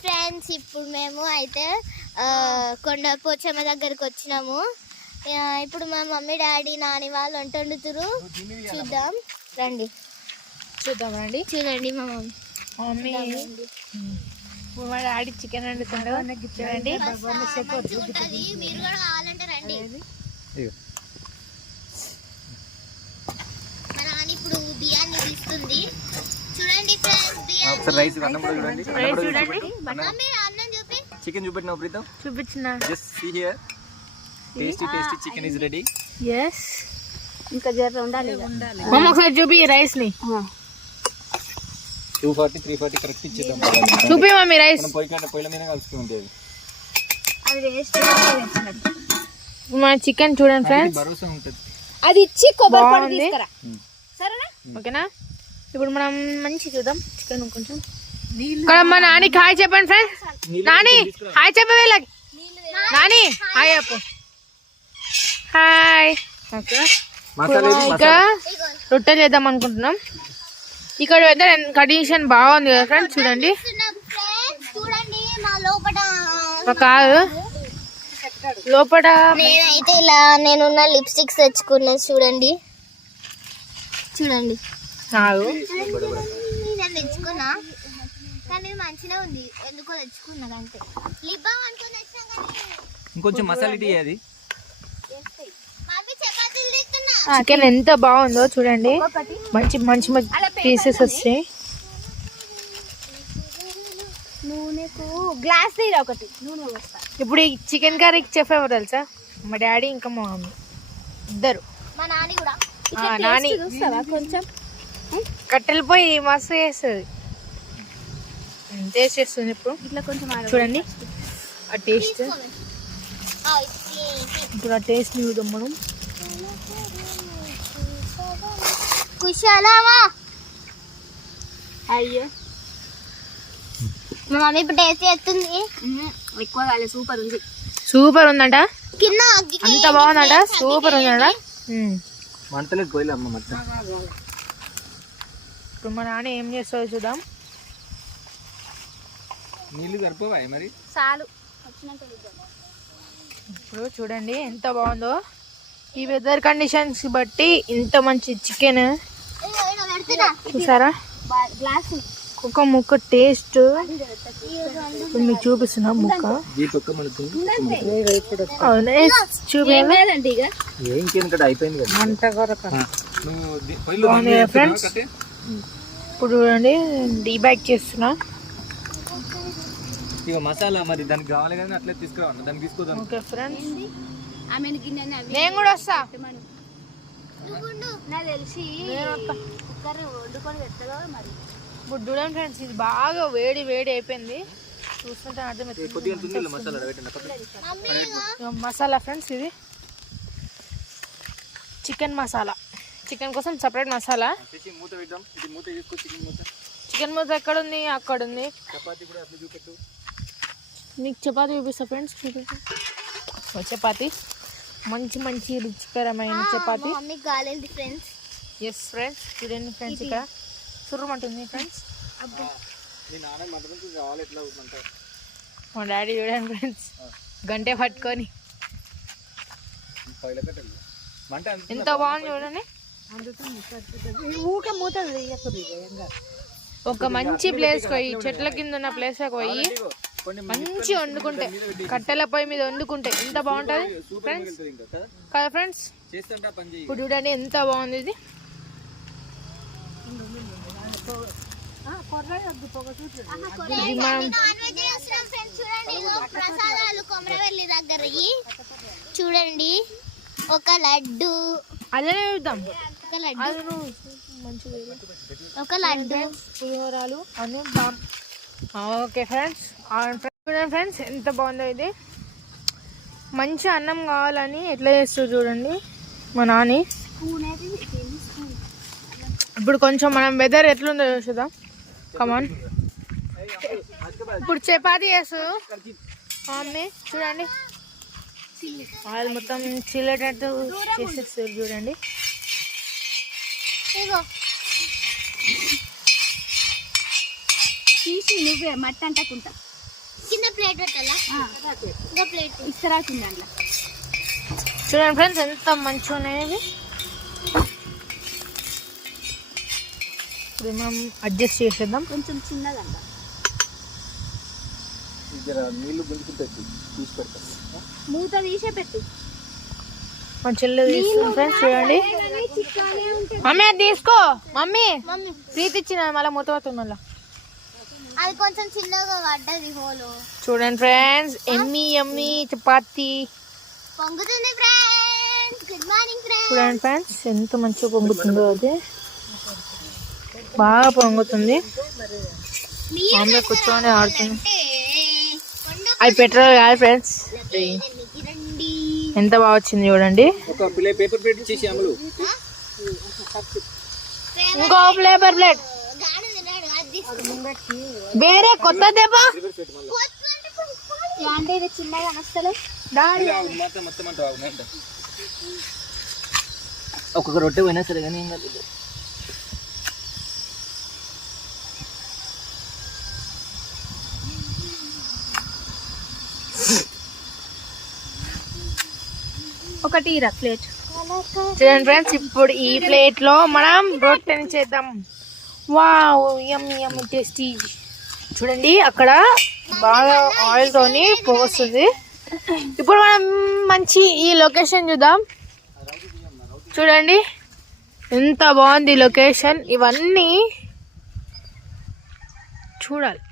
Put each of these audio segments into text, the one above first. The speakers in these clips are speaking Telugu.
ఫ్రెండ్స్ ఇప్పుడు మేము అయితే కొండ పోచమ్మ దగ్గరికి వచ్చినాము. ఇప్పుడు మా మమ్మీ డాడీ నాని వాళ్ళు వంట వండుతురు. చూద్దాం రండి. చూడండి మా మమ్మీ మా డాడీ చికెన్ వండుతుండో చూడండి. మీరు కూడా కావాలంటే రండి. మా నాని ఇప్పుడు బియ్యాన్ని తీస్తుంది. చూడండి ఫ్రెండ్స్ చికెన్ చూపెట్టిన ప్రీతం చూపించిన just see here tasty chicken is ready. yes ఇంకా జర ఉండాలి. మమ్మ ఒకసారి చూపి రైస్ ని 240 340 కరెక్ట్ ఇచ్చేద్దాం. చూపి మమ్మీ రైస్ పొయ్యిల మీద కలుసుకుని ఉంటుంది. మా చికెన్ చూడండి ఫ్రెండ్స్, భరోసా ఉంటుంది. అది ఇచ్చి కొబ్బరి పొడి తీసుకురా సరేనా? ఓకేనా? ఇప్పుడు మనం మంచి చూద్దాం చికెన్. కొంచెం ఇక్కడ మా నాని హాయ్ చెప్పండి ఫ్రెండ్స్. నాని హాయ్ చెప్పవే. నాని హాయ్ చెప్పు. హాయ్. ఓకే ఇక్కడ రొట్టెలు చేద్దాం అనుకుంటున్నాం. ఇక్కడ వెదర్ కండిషన్ బాగుంది కదా ఫ్రెండ్స్. చూడండి కాదు లోపల నేనైతే ఇలా నేనున్న లిప్స్టిక్స్ తెచ్చుకున్నా. చూడండి నేను తెచ్చుకున్నా కానీ మంచిగా ఉంది. ఎందుకో తెచ్చుకున్నా అంతే. లిప్ బామ్ అనుకుని తెచ్చాం కానీ ఇంకొంచెం మసాలా టీ అది. చికెన్ ఎంత బాగుందో చూడండి. మంచి మంచి పీసెస్ వస్తాయి. నూనెకు గ్లాస్ తీరా ఒకటి నూనె వస్తా. ఇప్పుడు ఈ చికెన్ కర్రీకి చెఫ్ ఎవరు తెలుసా? మా డాడీ ఇంకా మా మమ్మీ ఇద్దరు. మా నాని కూడా నాని కొంచెం కట్టెలు పోయి మస్తు చేస్తుంది. టేస్ట్ చేస్తుంది. ఇప్పుడు ఇట్లా కొంచెం చూడండి ఆ టేస్ట్. ఇప్పుడు ఆ టేస్ట్ చూద్దాం మనం. కుషాలమా అయ్యో మా మమ్మీ ఇప్పుడు టేస్ట్ చేస్తుంది. ఎక్కువ కాలేదు. సూపర్ ఉందంట. కింద అంత బాగుందంట. సూపర్ ఉందంట. మంటలేదు పోయిలే అమ్మ మొత్తం. ఇప్పుడు మా నాన్న ఏం చేస్తుందో చూద్దాం. నీళ్ళు సరిపోవా మరి? చాలు. ఇప్పుడు చూడండి ఎంత బాగుందో. ఈ వెదర్ కండిషన్స్ బట్టి ఇంత మంచి చికెన్ చూసారా? ఒక్క ముక్క టేస్ట్ మీకు చూపిస్తున్నా. ముక్క ఫ్రెండ్స్ ఇప్పుడు చూడండి డీ బ్యాక్ చేస్తున్నా. ఇక మసాలా మరి దానికి కావాలి కానీ అట్లే తీసుకురావాలి. దానికి తీసుకోదాం. ఓకే ఫ్రెండ్స్ నేను కూడా వస్తా. తెలిసి వండుకొని పెట్టగా మరి. ఇప్పుడు చూడండి ఫ్రెండ్స్ ఇది బాగా వేడి వేడి అయిపోయింది. చూస్తుంటే అర్థమవుతుంది మసాలా ఫ్రెండ్స్. ఇది చికెన్ మసాలా. చికెన్ కోసం సపరేట్ మసాలా. చికెన్ మూత ఎక్కడ ఉంది? అక్కడ ఉంది. మీకు చపాతీ చూపిస్తా ఫ్రెండ్స్. చపాతీ మంచి మంచి రుచికరమైన చపాతీ. ఎస్ ఫ్రెండ్స్ చూడండి ఫ్రెండ్స్ ఇక్కడ సుర్రమంటుంది ఫ్రెండ్స్. మా డాడీ చూడండి ఫ్రెండ్స్ గంటే పట్టుకొని ఎంత బాగుంది చూడండి. ఒక మంచి ప్లేస్ పోయి చెట్ల కింద ఉన్న ప్లేస్ పోయి మంచి వండుకుంటే కట్టెల పొయ్యి మీద వండుకుంటే ఎంత బాగుంటుంది ఫ్రెండ్స్ కదా ఫ్రెండ్స్. ఇప్పుడు చూడండి ఎంత బాగుంది ఇది. చూడండి ఒక లడ్డు. అదే చూద్దాం. ఒక లడ్డు పులిహోరాలు అని. ఓకే ఫ్రెండ్స్ చూడండి ఫ్రెండ్స్ ఎంత బాగుందో ఇది. మంచి అన్నం కావాలని ఎట్లా చేస్తారు చూడండి మా నాని. ఇప్పుడు కొంచెం మనం వెదర్ ఎట్లుందో చూద్దాం. కమాన్. ఇప్పుడు చపాతీ చేస్తారు మమ్మీ. చూడండి వాళ్ళు మొత్తం చిల్లేటట్టు చేసేస్తారు చూడండి. తీసి నువ్వే మట్టి అంటకుంటా కింద ప్లేట్ పెట్టాలా ఇంకో ప్లేట్ ఇస్తారా కింద చూడండి ఫ్రెండ్స్ ఎంత మంచిగా ఉన్నాయి. ఇప్పుడు మనం అడ్జస్ట్ చేసేద్దాం. కొంచెం చిన్నదంట. నీళ్ళు గుంజుకుంటాయి తీసి పెడతాం. మూత తీసే పెట్టు. మా చెల్లి తీసుకుని ఫ్రెండ్స్ చూడండి. మమ్మీ అది తీసుకో. మమ్మీ ప్రీతి ఇచ్చిన మళ్ళీ మూత పడుతుంది. మళ్ళీ అది కొంచెం చిన్నగా పడ్డది హోలు. చూడండి ఫ్రెండ్స్ ఎమ్మి ఎమ్మి చపాతి పొంగుతుంది ఫ్రెండ్స్. Good morning friends. చూడండి ఫ్రెండ్స్ ఎంత మంచిగా పొంగుతుందో. అది బాగా పొంగుతుంది. మమ్మీ కూర్చొని ఆడుతుంది. అది పెట్రోల్ కాదు ఫ్రెండ్స్. ఎంత బాగా వచ్చింది చూడండి. ఒక పేపర్ ప్లేట్ ఇచ్చేసి అమలు. ఇంకో పేపర్ ప్లేట్ వేరే కొత్త దెబ్బ అంటే ఇది చిన్నగా అనస్తలే. మొత్తం ఒక్కొక్క రొట్టె పోయినా సరే కానీ ఒకటి ప్లేట్. చూడండి ఫ్రెండ్స్ ఇప్పుడు ఈ ప్లేట్ లో మనం రొట్టెని చేద్దాం. వావ్ యమ్మీ యమ్మీ టేస్టీ. చూడండి అక్కడ బాగా ఆయిల్ తోని పోస్తుంది. ఇప్పుడు మనం మంచి ఈ లొకేషన్ చూద్దాం. చూడండి ఎంత బాగుంది లొకేషన్. ఇవన్నీ చూడాలి.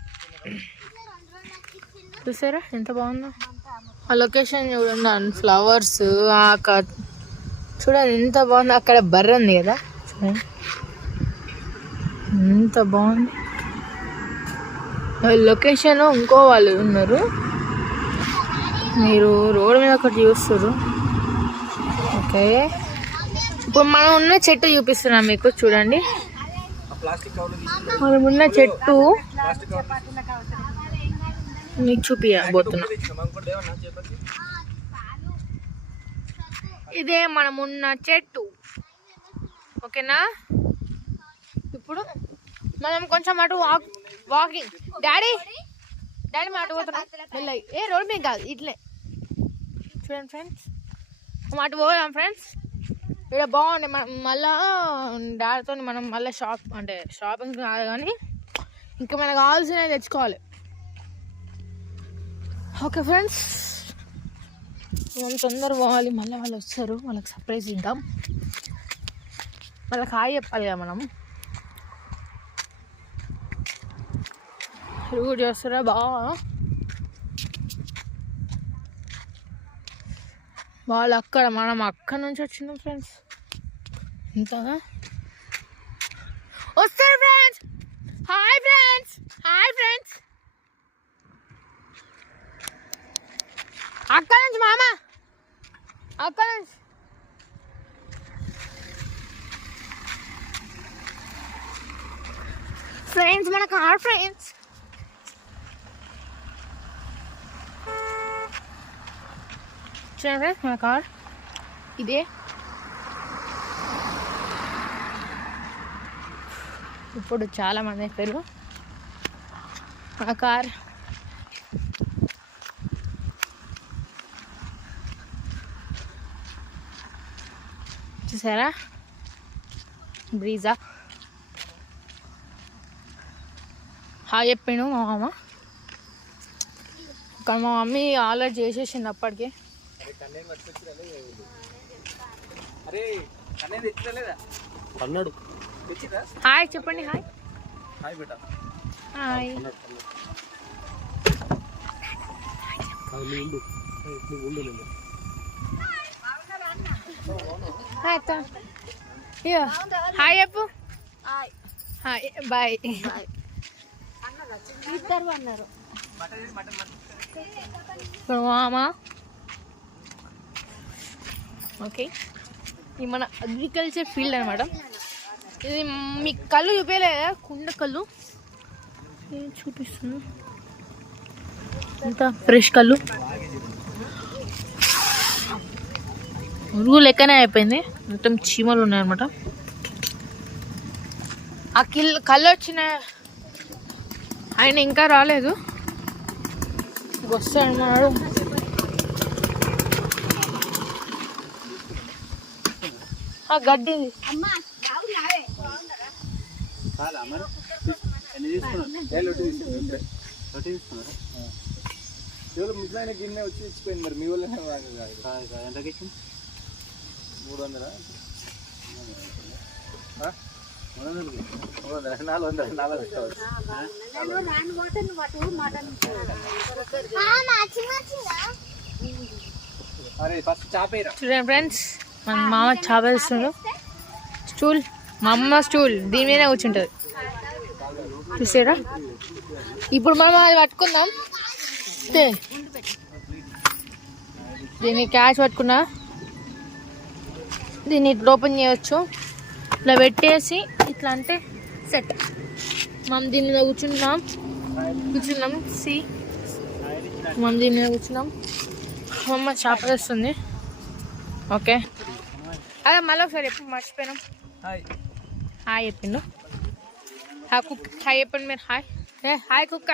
చూసారా ఎంత బాగుందో ఆ లొకేషన్. చూడండి ఫ్లవర్స్ చూడండి ఎంత బాగుంది. అక్కడ బర్రె ఉంది కదా చూడండి ఎంత బాగుంది లొకేషన్. ఇంకో వాళ్ళు ఉన్నారు. మీరు రోడ్ మీద ఒకటి చూస్తారు. ఓకే ఇప్పుడు మనం ఉన్న చెట్టు చూపిస్తున్నాం మీకు. చూడండి మనం ఉన్న చెట్టు మీకు చూపించబోతున్నా. ఇదే మనమున్న చెట్టు. ఓకేనా ఇప్పుడు మనం కొంచెం అటు వాకింగ్. డాడీ మనం అటు పోతున్నాం. ఏ రోడ్ మీద కాదు ఇట్లే. చూడండి ఫ్రెండ్స్ మనం అటు పోదాం ఫ్రెండ్స్. ఇక్కడ బాగుంది. మనం మళ్ళా డాడీతో మనం మళ్ళీ షాపింగ్ కాదు కానీ ఇంకా మనకు కావాల్సినవి తెచ్చుకోవాలి. ఓకే ఫ్రెండ్స్ మనం తొందరగా పోవాలి. మళ్ళీ వాళ్ళు వస్తారు. వాళ్ళకి సర్ప్రైజ్ ఇద్దాం. వాళ్ళకి హాయ్ చెప్పాలి కదా మనం. కూడా చేస్తారా బాగా. వాళ్ళు అక్కడ మనం అక్కడ నుంచి వచ్చినాం ఫ్రెండ్స్. ఇంతగా వస్తారు friends. Hi friends. Hi friends. అక్కడ నుంచి మామ అక్కడ నుంచి ఫ్రెండ్స్ మన కార్ ఫ్రెండ్స్. చూడండి ఫ్రెండ్స్ మన కార్ ఇదే. ఇప్పుడు చాలా మంది అయిపోయారు. మన కార్ చూసారా బ్రీజా. హాయ్ చెప్పాను మా మామ. ఇక్కడ మా మమ్మీ ఆల్రెడీ చేసేసింది అప్పటికి. హాయ్ చెప్పండి. హాయ్ హాయ్ బేటా. హాయ్ హాయ్ చెప్పు. Hi bye. ఇద్దరు అన్నారు. మామ ఓకే ఇది మన అగ్రికల్చర్ ఫీల్డ్ అనమాట. ఇది మీకు కళ్ళు చూపించలేదా కుండ కళ్ళు చూపిస్తుంది. అంతా ఫ్రెష్ కళ్ళు. ఉరుగు లెక్కనే అయిపోయింది. మొత్తం చీమలు ఉన్నాయన్నమాట. ఆ కళ్ళు వచ్చిన ఆయన ఇంకా రాలేదు. వస్తాడు మనడు. గడ్డి ముసలైన గిన్నె వచ్చి ఇచ్చిపోయింది మరి మీ వాళ్ళనే ఎంతకి 300 అరే ఫస్ట్ చాపేరా. చూడండి ఫ్రెండ్స్, మన మామ చాపేస్తున్నాడు. స్టూల్, మా అమ్మ స్టూల్ దీని మీద కూర్చుంటుంది చూసారా. ఇప్పుడు మనం అది పట్టుకుందాం. దీన్ని క్యాష్ పట్టుకున్నా, దీన్ని ఇట్లా ఓపెన్ చేయవచ్చు. ఇట్లా పెట్టేసి ఇట్లా అంటే సెట్. మనం దీని మీద కూర్చున్నాం సి మనం దీని మీద కూర్చున్నాం. మా అమ్మ చేప వేస్తుంది. ఓకే, అదే మళ్ళీ ఒకసారి ఎప్పుడు మర్చిపోయినాం. హాయ్ చెప్పిండు. కుక్క హాయ్ చెప్పండి మీరు. హాయ్ హాయ్ కుక్క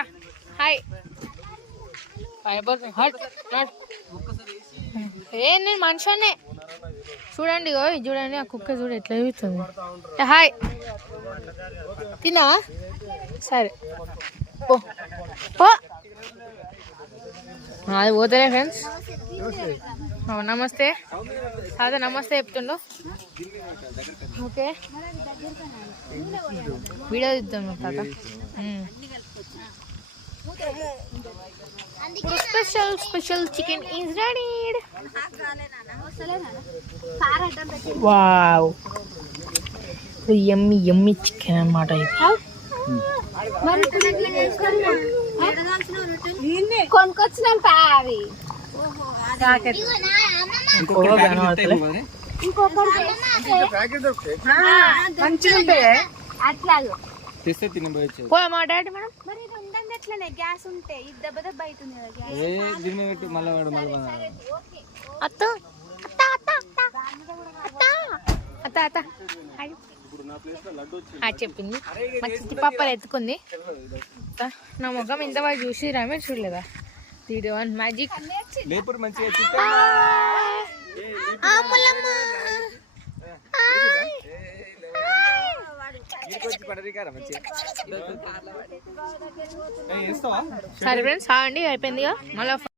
హాయ్. నేను మనిషినే. చూడండి ఇది చూడండి, ఆ కుక్క చూడు ఎట్లా చూస్తుంది. హాయ్ తిన్నావా? సరే పో. అది పోతలే ఫ్రెండ్స్. నమస్తే అదే నమస్తే చెప్తుండు. ఓకే, వీడియో తీద్దాం తాత. Special chicken is ready. Wow, yummy yummy chicken అన్నమాట ఇది. కొనుకొచ్చినాక అవి అట్లాగే తెస్తే తినబోయచ్చు. మా డాడీ మేడం మరి ఇది ఉందండి ఎట్లనే గ్యాస్ ఉంటే ఇది దెబ్బ దెబ్బ అవుతుంది కదా గ్యాస్. దీన్ని పెట్టి మళ్ళీ వాడు మళ్ళీ అత్త అత్త అత్త అత్త చెప్పింది. మా చిట్టి పాపలు ఎత్తుకుంది. నా ముఖం ఇంతవరకు చూసిరా మీరు? చూడలేదా? వీడియో వన్ మ్యాజిక్ లేపురు మంచిగా సరే ఫ్రెండ్స్, ఆగండి అయిపోయిందిగా మళ్ళీ